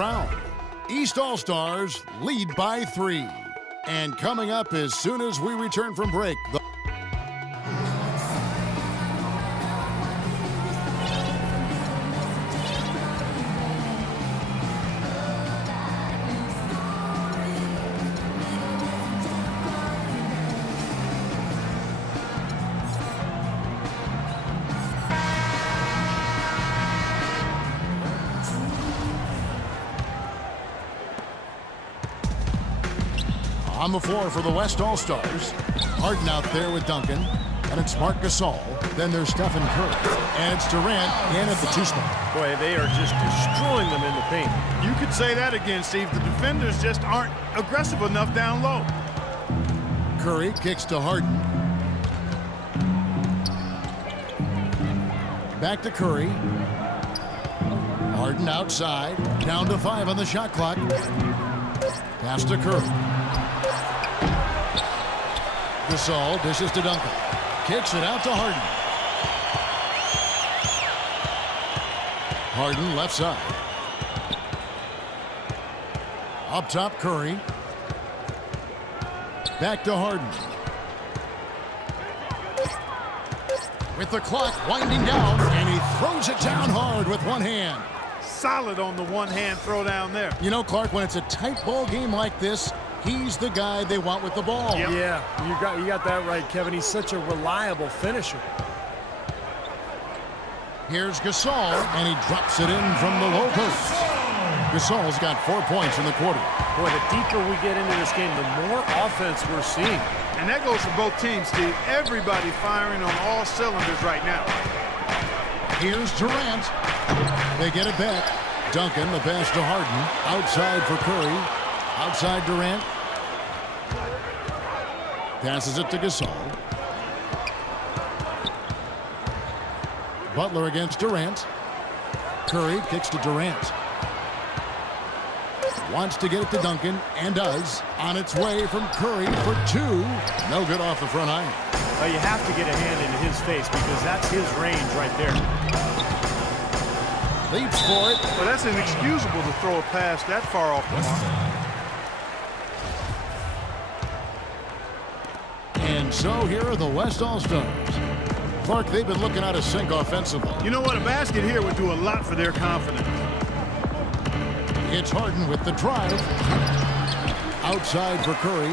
round. East All-Stars lead by 3. And coming up as soon as we return from break, on the floor for the West All-Stars. Harden out there with Duncan. And it's Marc Gasol. Then there's Stephen Curry. And it's Durant in at the 2-spot. Boy, they are just destroying them in the paint. You could say that again, Steve. The defenders just aren't aggressive enough down low. Curry kicks to Harden. Back to Curry. Harden outside. Down to 5 on the shot clock. Pass to Curry. Gasol dishes to Duncan. Kicks it out to Harden. Harden left side. Up top, Curry. Back to Harden. With the clock winding down, and he throws it down hard with one hand. Solid on the one-hand throw down there. You know, Clark, when it's a tight ball game like this, he's the guy they want with the ball. Yep. Yeah, you got that right, Kevin. He's such a reliable finisher. Here's Gasol, and he drops it in from the low post. Gasol's got 4 points in the quarter. Boy, the deeper we get into this game, the more offense we're seeing. And that goes for both teams, Steve. Everybody firing on all cylinders right now. Here's Durant. They get it back. Duncan, the pass to Harden. Outside for Curry. Outside Durant. Passes it to Gasol. Butler against Durant. Curry kicks to Durant. Wants to get it to Duncan, and does. On its way from Curry for 2. No good off the front iron. Well, you have to get a hand into his face because that's his range right there. Leaps for it. Well, that's inexcusable to throw a pass that far off the mark. And so here are the West All-Stars. Clark, they've been looking out of sync offensively. You know what? A basket here would do a lot for their confidence. It's Harden with the drive. Outside for Curry.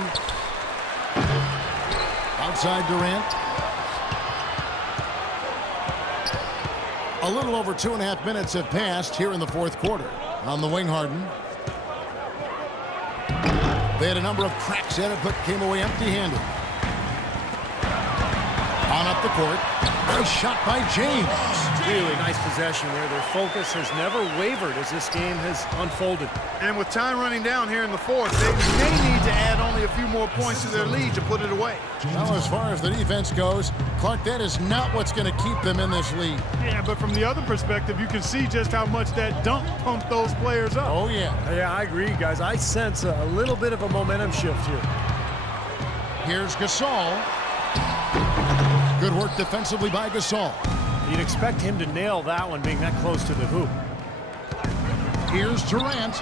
Outside Durant. A little over 2.5 minutes have passed here in the fourth quarter. On the wing, Harden. They had a number of cracks at it, but came away empty-handed. On up the court. Nice shot by James. Really nice possession there. Their focus has never wavered as this game has unfolded. And with time running down here in the fourth, they may need to add only a few more points to their lead to put it away. Well, as far as the defense goes, Clark, that is not what's going to keep them in this lead. Yeah, but from the other perspective, you can see just how much that dunk pumped those players up. Oh, yeah. Yeah, I agree, guys. I sense a little bit of a momentum shift here. Here's Gasol. Good work defensively by Gasol. You'd expect him to nail that one being that close to the hoop. Here's Durant,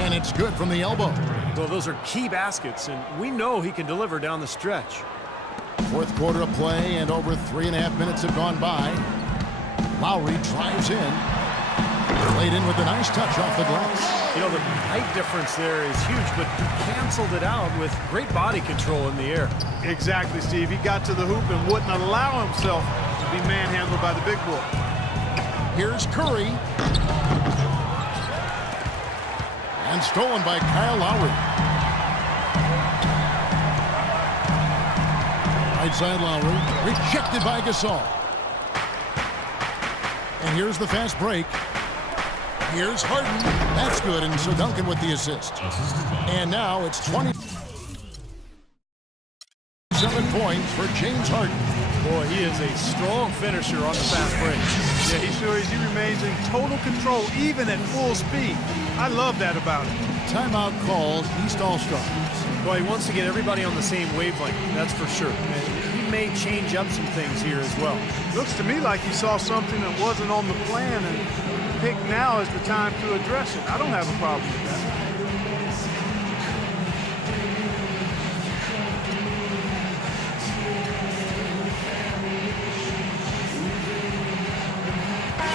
and it's good from the elbow. Well, those are key baskets, and we know he can deliver down the stretch. Fourth quarter of play, and over 3.5 minutes have gone by. Lowry drives in. Laid in with a nice touch off the glass. You know, the height difference there is huge, but he canceled it out with great body control in the air. Exactly, Steve. He got to the hoop and wouldn't allow himself to be manhandled by the big boy. Here's Curry. And stolen by Kyle Lowry. Right side Lowry. Rejected by Gasol. And here's the fast break. Here's Harden. That's good. And so Duncan with the assist. And now it's 27 points for James Harden. Boy, he is a strong finisher on the fast break. Yeah, he sure is. He remains in total control, even at full speed. I love that about him. Timeout called East All-Stars. Well, he wants to get everybody on the same wavelength, that's for sure. And he may change up some things here as well. Looks to me like he saw something that wasn't on the plan and pick now is the time to address it. I don't have a problem with that.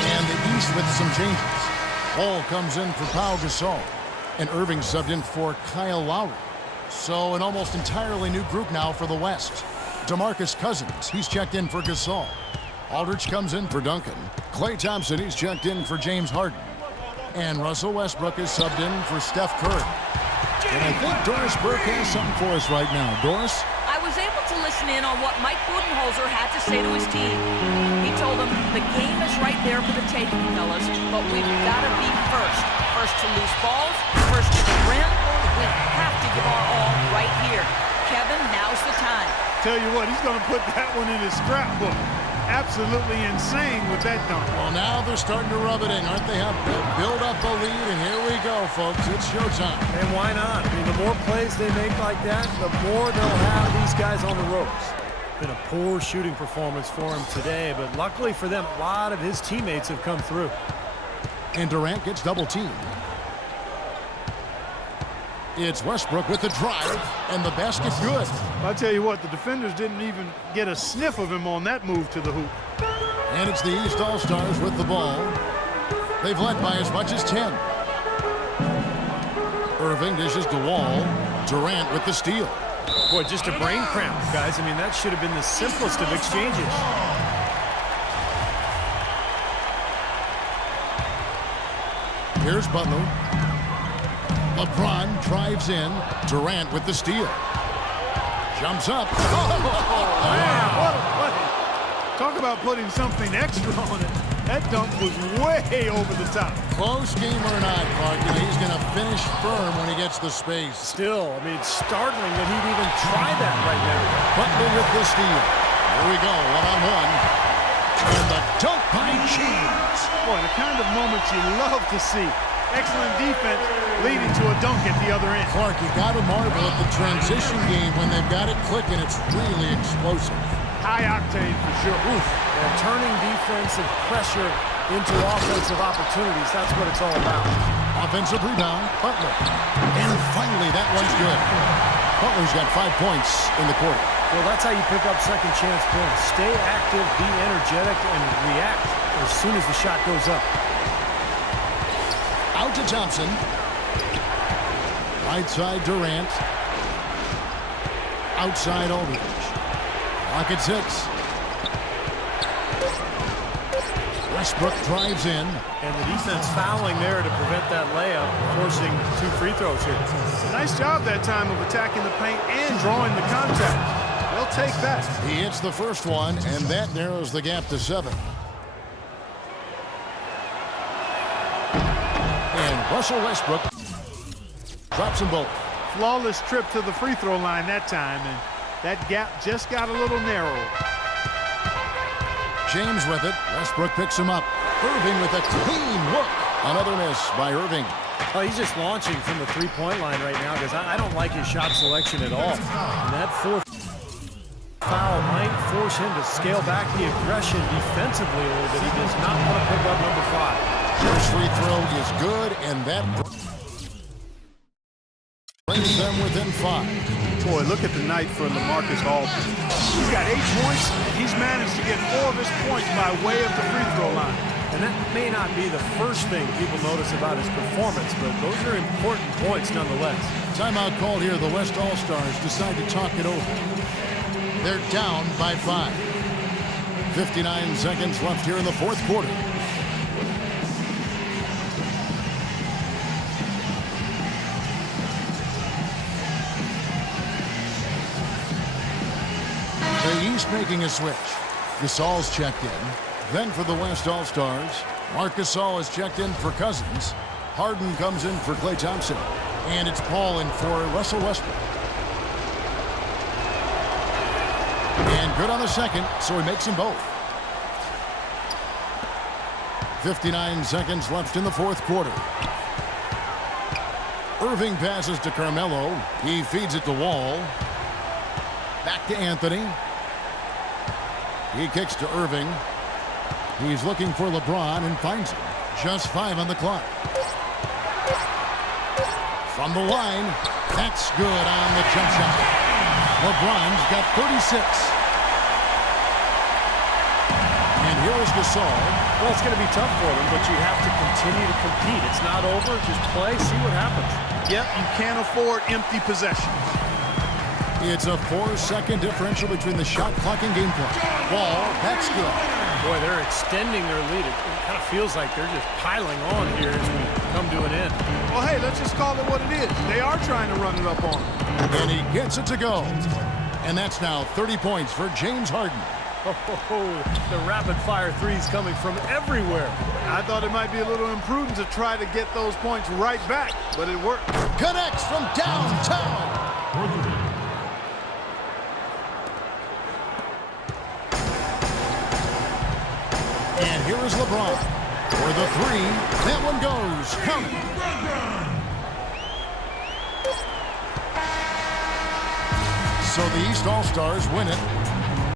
And the East with some changes. Ball comes in for Pau Gasol. And Irving subbed in for Kyle Lowry. So an almost entirely new group now for the West. DeMarcus Cousins, he's checked in for Gasol. Aldridge comes in for Duncan. Klay Thompson, he's checked in for James Harden. And Russell Westbrook is subbed in for Steph Curry. And I think Doris Burke has something for us right now. Doris? I was able to listen in on what Mike Budenholzer had to say to his team. He told them the game is right there for the taking, fellas, but we've got to be first. First to lose balls, first to the rim. We have to give our all right here. Kevin, now's the time. Tell you what, he's going to put that one in his scrapbook. Absolutely insane with that dunk. Well, now they're starting to rub it in, aren't they? Build up a lead, and here we go, folks. It's showtime. And why not? I mean, the more plays they make like that, the more they'll have these guys on the ropes. Been a poor shooting performance for him today, but luckily for them, a lot of his teammates have come through. And Durant gets double-teamed. It's Westbrook with the drive, and the basket good. I'll tell you what, the defenders didn't even get a sniff of him on that move to the hoop. And it's the East All-Stars with the ball. They've led by as much as 10. Irving dishes to Wall. Durant with the steal. Boy, just a brain cramp, guys. I mean, that should have been the simplest of exchanges. Here's Butler. LeBron drives in. Durant with the steal. Jumps up. Man, what a play. Talk about putting something extra on it. That dunk was way over the top. Close game or not, Clark, he's going to finish firm when he gets the space. Still, I mean, it's startling that he'd even try that right now. Butler with the steal. Here we go, one-on-one. And the dunk by James. Boy, the kind of moments you love to see. Excellent defense leading to a dunk at the other end. Clark, you got to marvel at the transition game when they've got it clicking. It's really explosive. High octane for sure. Oof. And turning defensive pressure into offensive opportunities. That's what it's all about. Offensive rebound, Butler. And finally, that one's good. Butler's got 5 points in the quarter. Well, that's how you pick up second chance points. Stay active, be energetic, and react as soon as the shot goes up. Out to Thompson. Right side Durant. Outside Aldridge. Clock at 6. Westbrook drives in. And the defense fouling there to prevent that layup, forcing 2 free throws here. Nice job that time of attacking the paint and drawing the contact. They'll take that. He hits the first one, and that narrows the gap to 7. And Russell Westbrook drops them both. Flawless trip to the free throw line that time, and that gap just got a little narrower. James with it. Westbrook picks him up. Irving with a clean look. Another miss by Irving. Oh, he's just launching from the three-point line right now because I don't like his shot selection at all. And that fourth foul might force him to scale back the aggression defensively a little bit. He does not want to pick up number 5. First free throw is good, and that brings them within 5. Boy, look at the night for LaMarcus Aldridge. He's got 8 points. He's managed to get 4 of his points by way of the free throw line. And that may not be the first thing people notice about his performance, but those are important points nonetheless. Timeout called here. The West All-Stars decide to talk it over. They're down by 5. 59 seconds left here in the fourth quarter. The East making a switch. Gasol's checked in. Then for the West All-Stars, Marc Gasol is checked in for Cousins. Harden comes in for Klay Thompson. And it's Paul in for Russell Westbrook. And good on the second, so he makes them both. 59 seconds left in the fourth quarter. Irving passes to Carmelo. He feeds it to Wall. Back to Anthony. He kicks to Irving. He's looking for LeBron and finds him. Just 5 on the clock. From the line, that's good on the jump shot. LeBron's got 36. And here is Gasol. Well, it's going to be tough for them, but you have to continue to compete. It's not over. Just play, see what happens. Yep, you can't afford empty possessions. It's a 4-second differential between the shot clock and game clock. Ball, that's good. Boy, they're extending their lead. It kind of feels like they're just piling on here as we come to an end. Well, hey, let's just call it what it is. They are trying to run it up on him. And he gets it to go. And that's now 30 points for James Harden. The rapid-fire threes coming from everywhere. I thought it might be a little imprudent to try to get those points right back, but it worked. Connects from downtown. And here is LeBron for the three. That one goes. Count it. So the East All-Stars win it